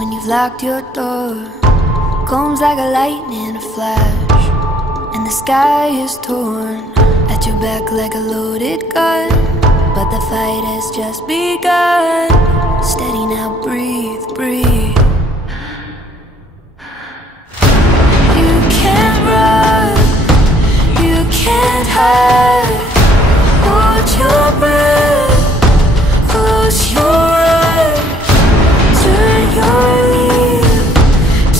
when you've locked your door. Comes like a lightning flash, and the sky is torn at your back like a loaded gun. But the fight has just begun. Steady now, breathe, breathe. You can't run, you can't hide. Hold your breath, close your eyes. Turn your ear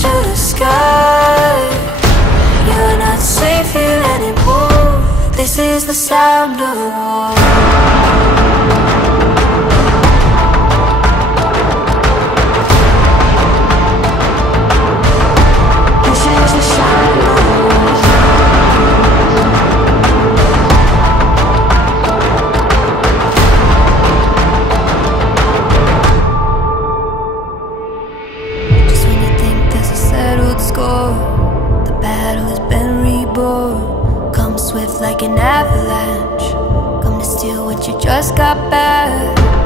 to the sky. You're not safe here anymore. This is the sound of war. This is the sound of war. Just when you think there's a settled score, the battle has been reborn. Come swift like an avalanche, come to steal what you just got back.